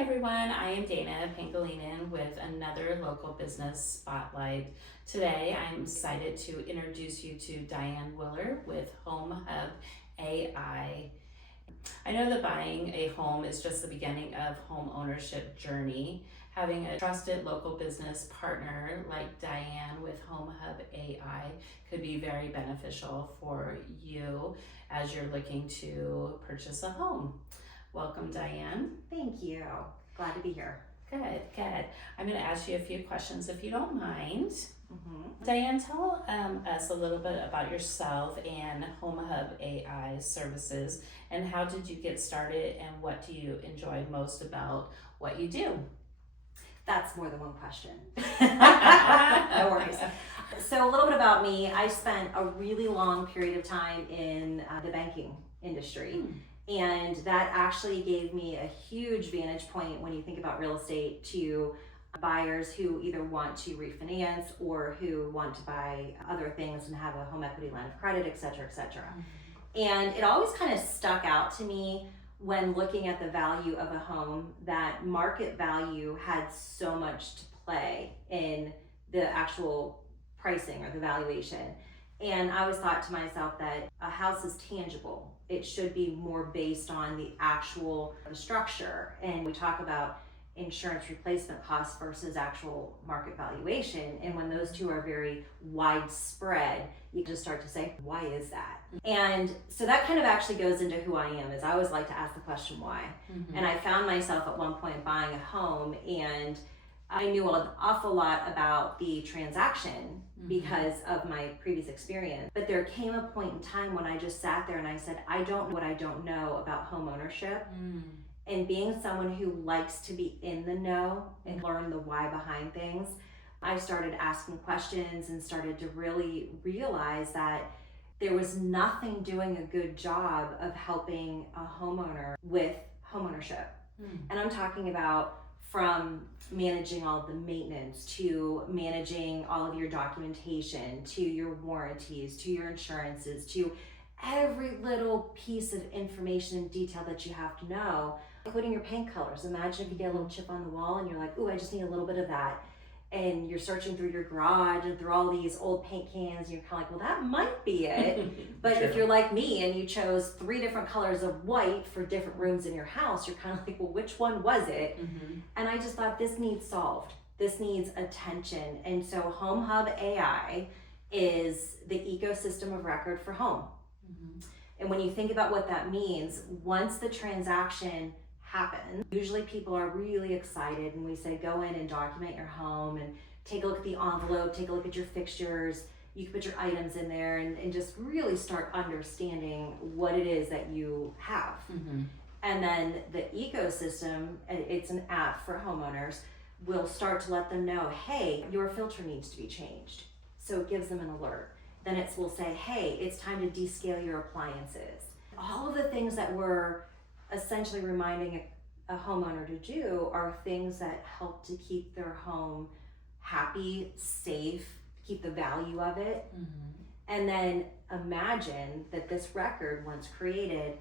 everyone, I am Dana Pangelinan with another local business spotlight. Today I'm excited to introduce you to Dianne Wheeler with HomeHub AI. I know that buying a home is just the beginning of home ownership journey. Having a trusted local business partner like Dianne with HomeHub AI could be very beneficial for you as you're looking to purchase a home. Welcome, Dianne. Thank you. Glad to be here. Good, good. I'm going to ask you a few questions if you don't mind. Dianne, tell us a little bit about yourself and HomeHub AI services, and how did you get started, and what do you enjoy most about what you do? That's more than one question. No worries. So a little bit about me. I spent a really long period of time in the banking industry. And that actually gave me a huge vantage point when you think about real estate to buyers who either want to refinance or who want to buy other things and have a home equity line of credit, et cetera, et cetera. And it always kind of stuck out to me when looking at the value of a home that market value had so much to play in the actual pricing or the valuation. And I always thought to myself that a house is tangible. It should be more based on the actual structure. And we talk about insurance replacement costs versus actual market valuation. And when those two are very widespread, you just start to say, why is that? And so that kind of actually goes into who I am, is I always like to ask the question why. And I found myself at one point buying a home, and I knew an awful lot about the transaction because of my previous experience. But there came a point in time when I just sat there and I said, I don't know what I don't know about home ownership. And being someone who likes to be in the know and learn the why behind things, I started asking questions and started to really realize that there was nothing doing a good job of helping a homeowner with homeownership. And I'm talking about from managing all of the maintenance, to managing all of your documentation, to your warranties, to your insurances, to every little piece of information and detail that you have to know, including your paint colors. Imagine if you get a little chip on the wall and you're like, ooh, I just need a little bit of that. And you're searching through your garage and through all these old paint cans, and you're kind of like, well, that might be it. But if you're like me and you chose 3 different colors of white for different rooms in your house, you're kind of like, well, which one was it? And I just thought, this needs solved. This needs attention. And so HomeHub AI is the ecosystem of record for home. And when you think about what that means, once the transaction happen, usually people are really excited, and we say go in and document your home and take a look at the envelope, take a look at your fixtures. You can put your items in there and just really start understanding what it is that you have. And then the ecosystem, it's an app for homeowners, will start to let them know, hey, your filter needs to be changed. So it gives them an alert. Then it will say, hey, it's time to descale your appliances. All of the things that we're essentially reminding a homeowner to do are things that help to keep their home happy, safe, keep the value of it. And then imagine that this record, once created,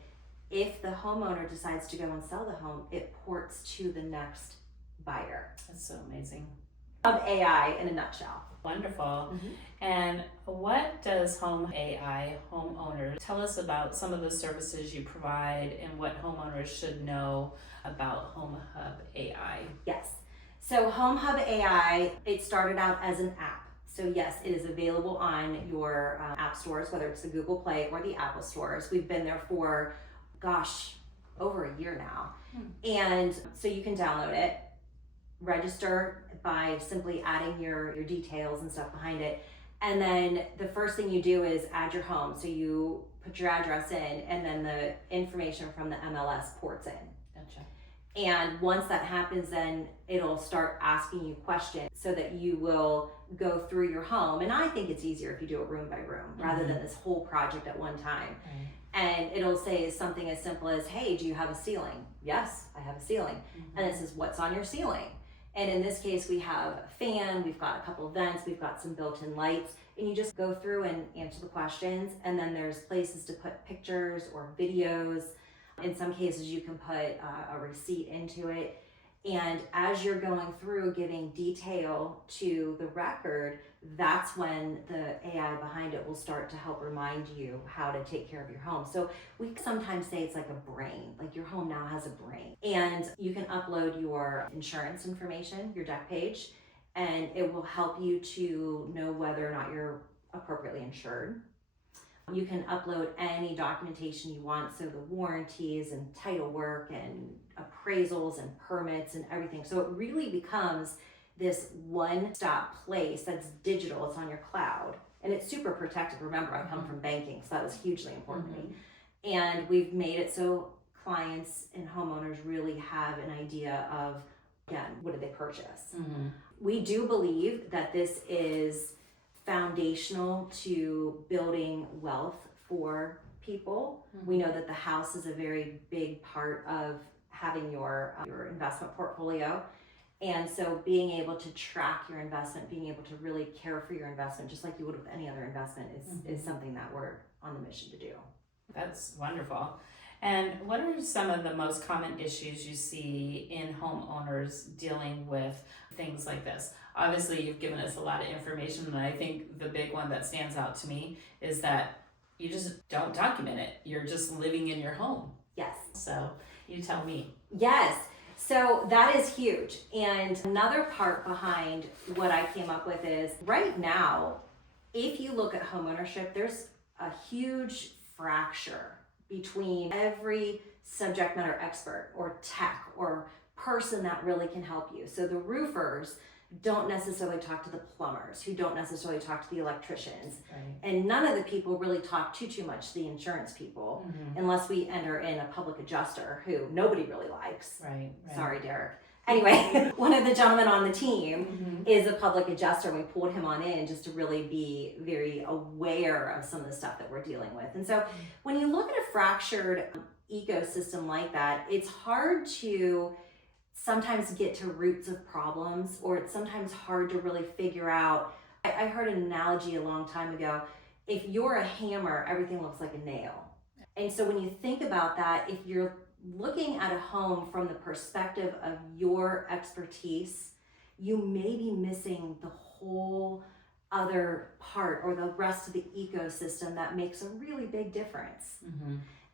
if the homeowner decides to go and sell the home, it ports to the next buyer. That's so amazing. Of AI in a nutshell. Wonderful. And what does Home AI homeowners tell us about some of the services you provide and what homeowners should know about HomeHub AI? Yes. So HomeHub AI, it started out as an app. So yes, it is available on your app stores, whether it's the Google Play or the Apple stores. We've been there for, over a year now. And so you can download it, register by simply adding your details and stuff behind it. And then the first thing you do is add your home. So you put your address in, and then the information from the MLS ports in. Gotcha. And once that happens, then it'll start asking you questions so that you will go through your home. And I think it's easier if you do it room by room rather than this whole project at one time. And it'll say something as simple as, hey, do you have a ceiling? Yes, I have a ceiling. And it says, what's on your ceiling? And in this case, we have a fan, we've got a couple of vents, we've got some built-in lights, and you just go through and answer the questions. And then there's places to put pictures or videos. In some cases, you can put a receipt into it. And as you're going through giving detail to the record, that's when the AI behind it will start to help remind you how to take care of your home. So we sometimes say it's like a brain, like your home now has a brain. And you can upload your insurance information, your deck page, and it will help you to know whether or not you're appropriately insured. You can upload any documentation you want, so the warranties and title work and appraisals and permits and everything. So it really becomes this one-stop place that's digital, it's on your cloud, and it's super protected. Remember, I come from banking, so that was hugely important to me. And we've made it so clients and homeowners really have an idea of, again, what did they purchase? We do believe that this is foundational to building wealth for people. We know that the house is a very big part of having your investment portfolio. And so being able to track your investment, being able to really care for your investment, just like you would with any other investment, is something that we're on the mission to do. That's wonderful. And what are some of the most common issues you see in homeowners dealing with things like this? Obviously, you've given us a lot of information, and I think the big one that stands out to me is that you just don't document it. You're just living in your home. Yes. So you tell me. Yes. So that is huge. And another part behind what I came up with is right now, if you look at homeownership, there's a huge fracture between every subject matter expert or tech or person that really can help you. So the roofers don't necessarily talk to the plumbers, who don't necessarily talk to the electricians. Right. And none of the people really talk too much to the insurance people, unless we enter in a public adjuster who nobody really likes. Right. Sorry, Derek. Anyway, one of the gentlemen on the team is a public adjuster. We pulled him on in just to really be very aware of some of the stuff that we're dealing with. And so when you look at a fractured ecosystem like that, it's hard to sometimes get to roots of problems, or it's sometimes hard to really figure out. I heard an analogy a long time ago. If you're a hammer, everything looks like a nail. And so when you think about that, if you're looking at a home from the perspective of your expertise, you may be missing the whole other part or the rest of the ecosystem that makes a really big difference.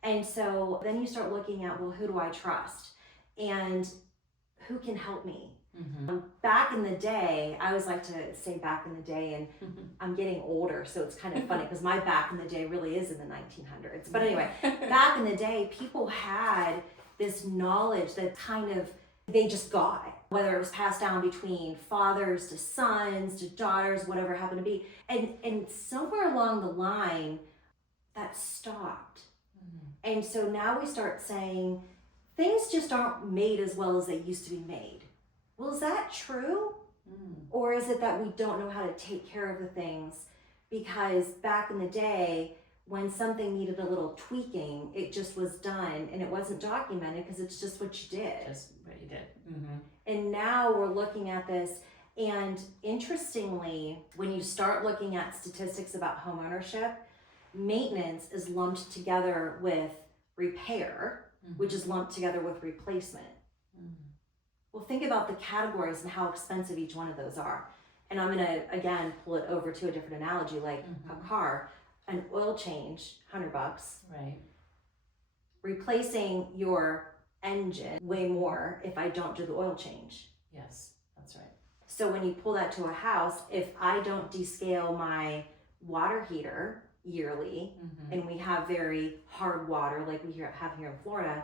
And so then you start looking at, well, who do I trust? And who can help me? Back in the day, I always like to say back in the day, and I'm getting older, so it's kind of funny because my back in the day really is in the 1900s. But anyway, back in the day, people had this knowledge that kind of, they just got it, whether it was passed down between fathers to sons to daughters, whatever it happened to be. And somewhere along the line, that stopped. And so now we start saying, things just aren't made as well as they used to be made. Well, is that true? Or is it that we don't know how to take care of the things? Because back in the day, when something needed a little tweaking, it just was done and it wasn't documented because it's just what you did. Just what you did. And now we're looking at this, and interestingly, when you start looking at statistics about homeownership, maintenance is lumped together with repair, which is lumped together with replacement. Well, think about the categories and how expensive each one of those are. And I'm gonna, again, pull it over to a different analogy, like a car, an oil change, $100. Right. Replacing your engine, way more if I don't do the oil change. Yes, that's right. So when you pull that to a house, if I don't descale my water heater yearly, and we have very hard water like we have here in Florida,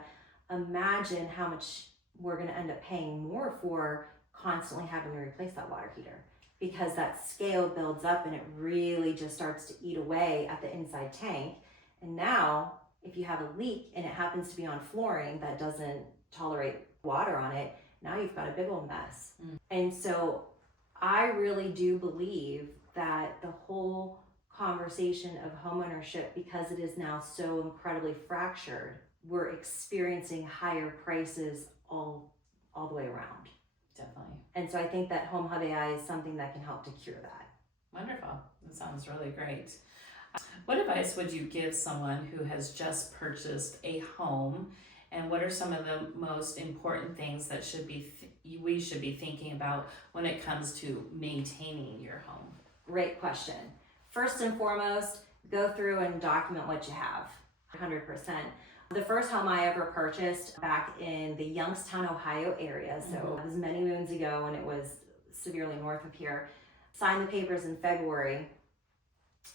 imagine how much we're going to end up paying more for constantly having to replace that water heater, because that scale builds up and it really just starts to eat away at the inside tank. And now if you have a leak and it happens to be on flooring that doesn't tolerate water on it, now you've got a big old mess. And so I really do believe that the whole conversation of homeownership, because it is now so incredibly fractured, we're experiencing higher prices all the way around. Definitely. And so I think that HomeHub AI is something that can help to cure that. Wonderful. That sounds really great. What advice would you give someone who has just purchased a home, and what are some of the most important things that should be we should be thinking about when it comes to maintaining your home? Great question. First and foremost, go through and document what you have, 100%. The first home I ever purchased back in the Youngstown, Ohio area, so it was many moons ago when it was severely north of here, signed the papers in February.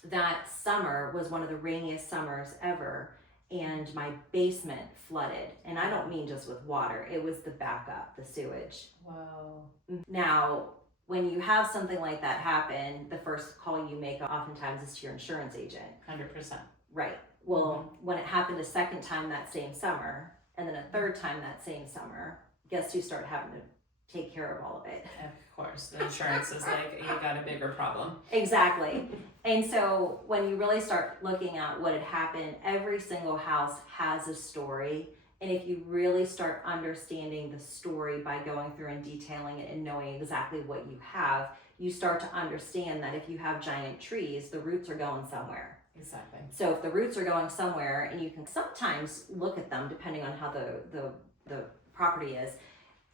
That summer was one of the rainiest summers ever, and my basement flooded. And I don't mean just with water, it was the backup, the sewage. Wow. Now, when you have something like that happen, the first call you make oftentimes is to your insurance agent. 100%. Right. Well, when it happened a second time that same summer, and then a third time that same summer, guess who started having to take care of all of it? Of course, the insurance is like, you got a bigger problem. Exactly. And so when you really start looking at what had happened, every single house has a story. And if you really start understanding the story by going through and detailing it and knowing exactly what you have, you start to understand that if you have giant trees, the roots are going somewhere. Exactly. So if the roots are going somewhere, and you can sometimes look at them depending on how the property is,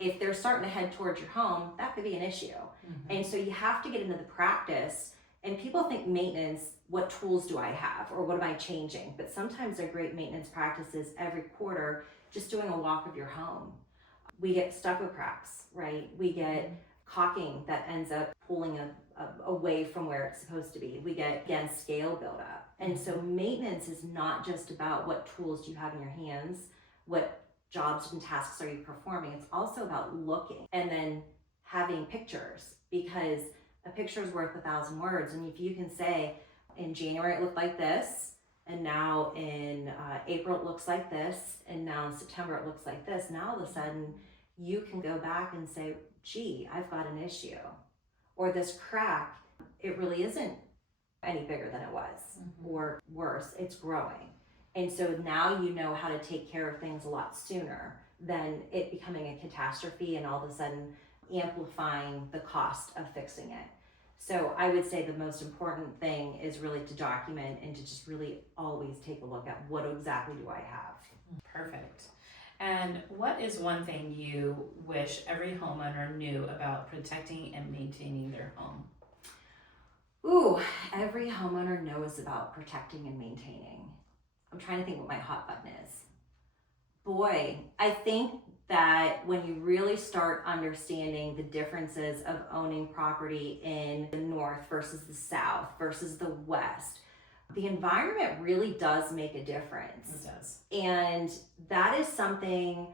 if they're starting to head towards your home, that could be an issue. And so you have to get into the practice. And people think maintenance, what tools do I have or what am I changing? But sometimes they're great maintenance practices every quarter, just doing a walk of your home. We get stucco cracks, right? We get caulking that ends up pulling away from where it's supposed to be. We get, again, scale buildup. And so maintenance is not just about what tools do you have in your hands, what jobs and tasks are you performing. It's also about looking and then having pictures, because a picture is worth 1,000 words. And if you can say, in January it looked like this, and now in April it looks like this, and now in September it looks like this, now all of a sudden you can go back and say, gee, I've got an issue. Or this crack, it really isn't any bigger than it was, or worse, it's growing. And so now you know how to take care of things a lot sooner than it becoming a catastrophe and all of a sudden amplifying the cost of fixing it. So I would say the most important thing is really to document and to just really always take a look at what exactly do I have. Perfect. And what is one thing you wish every homeowner knew about protecting and maintaining their home? Ooh, every homeowner knows about protecting and maintaining. I'm trying to think what my hot button is. Boy, I think that when you really start understanding the differences of owning property in the north versus the south versus the west, the environment really does make a difference. It does. And that is something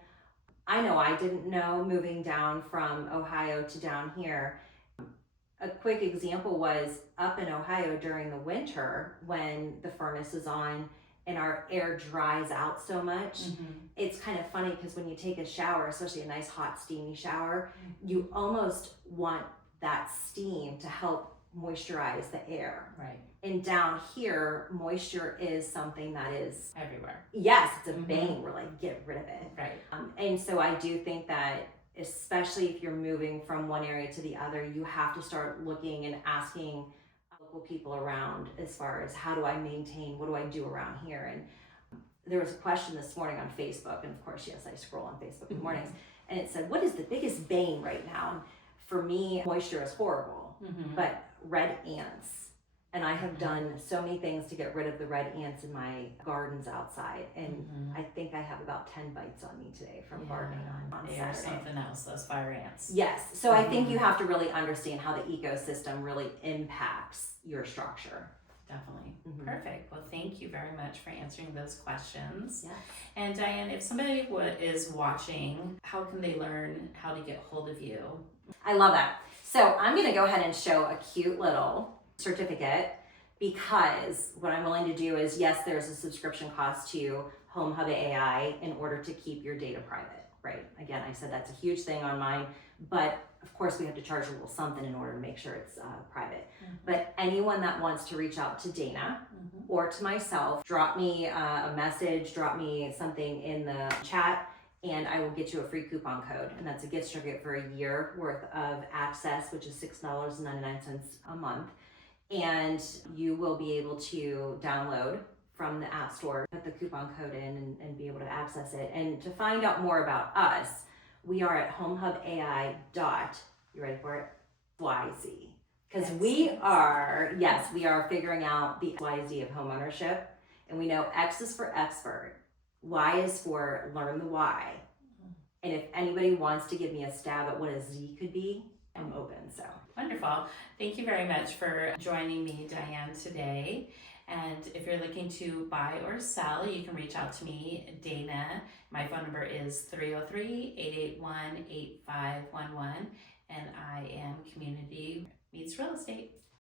I know I didn't know moving down from Ohio to down here. A quick example was up in Ohio during the winter when the furnace is on and our air dries out so much. It's kind of funny because when you take a shower, especially a nice hot steamy shower, you almost want that steam to help moisturize the air. Right. And down here, moisture is something that is everywhere. Yes, it's a bane. We're like, get rid of it. Right. And so I do think that, especially if you're moving from one area to the other, you have to start looking and asking local people around as far as how do I maintain, what do I do around here? And there was a question this morning on Facebook, and of course, yes, I scroll on Facebook in the mornings, and it said, what is the biggest bane right now? And for me, moisture is horrible, but red ants. And I have done so many things to get rid of the red ants in my gardens outside. And I think I have about 10 bites on me today from gardening on They Saturday. are something else, those fire ants. Yes. So I think you have to really understand how the ecosystem really impacts your structure. Definitely. Perfect. Well, thank you very much for answering those questions. Yes. And Diane, if somebody is watching, how can they learn how to get hold of you? I love that. So I'm going to go ahead and show a cute little certificate, because what I'm willing to do is, yes, there's a subscription cost to HomeHub AI in order to keep your data private, right? Again, I said that's a huge thing on mine, but of course we have to charge a little something in order to make sure it's private. But anyone that wants to reach out to Dana or to myself, drop me a message, drop me something in the chat, and I will get you a free coupon code. And that's a gift certificate for a year worth of access, which is $6.99 a month. And you will be able to download from the App Store, put the coupon code in and be able to access it. And to find out more about us, we are at HomeHub AI you ready for it? YZ. Because we are figuring out the YZ of homeownership. And we know X is for expert, Y is for learn the why. And if anybody wants to give me a stab at what a Z could be, I'm open. So wonderful. Thank you very much for joining me, Diane, today. And if you're looking to buy or sell, you can reach out to me, Dana. My phone number is 303-881-8511, and I am Community Meets Real Estate.